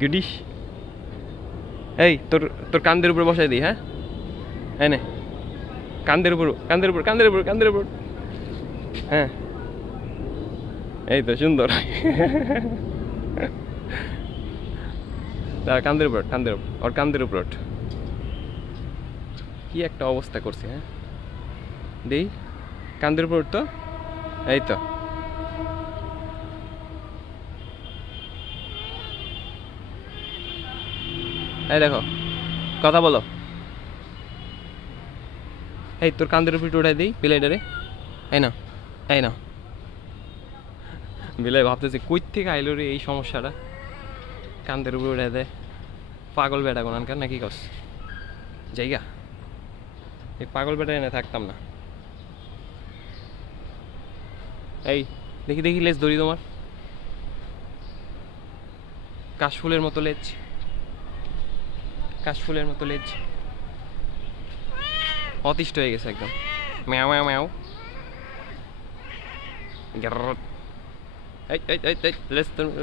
গুডিস। এই তোর তোর কান্দের উপর বসাই দিই, হ্যাঁ এই নে, কান্দের উপর কান্দের উপর কান্দের উপর কান্দের উপর, হ্যাঁ এই তো সুন্দর। দাঁড়া, কান্দের উপর কান্দের উপর, ওর কান্দের উপর ওঠ। কি একটা অবস্থা করছে, হ্যাঁ দেই, কান্দের উপর তো, এই তো। এই দেখো, কথা বলো। এই তোর কান্দের উপর উঠাই দিই বিলাইটারে, এই না এই না। বিলাই ভাবতেছে কই থেকে আইলো রে এই সমস্যাটা, কান্দের উপর উঠাই দেয়। পাগল বেটা কোনানকার নাকি কস জায়গা, এই পাগল বেটা এনে থাকতাম না। এই দেখি দেখি লেজ ধরি তোমার, কাশফুলের মতো লেজ, কাশফুলের মতো লেজ, অতিষ্ঠ হয়ে গেছে একদম। ম্যাও ম্যাও ম্যাও। এই লেজ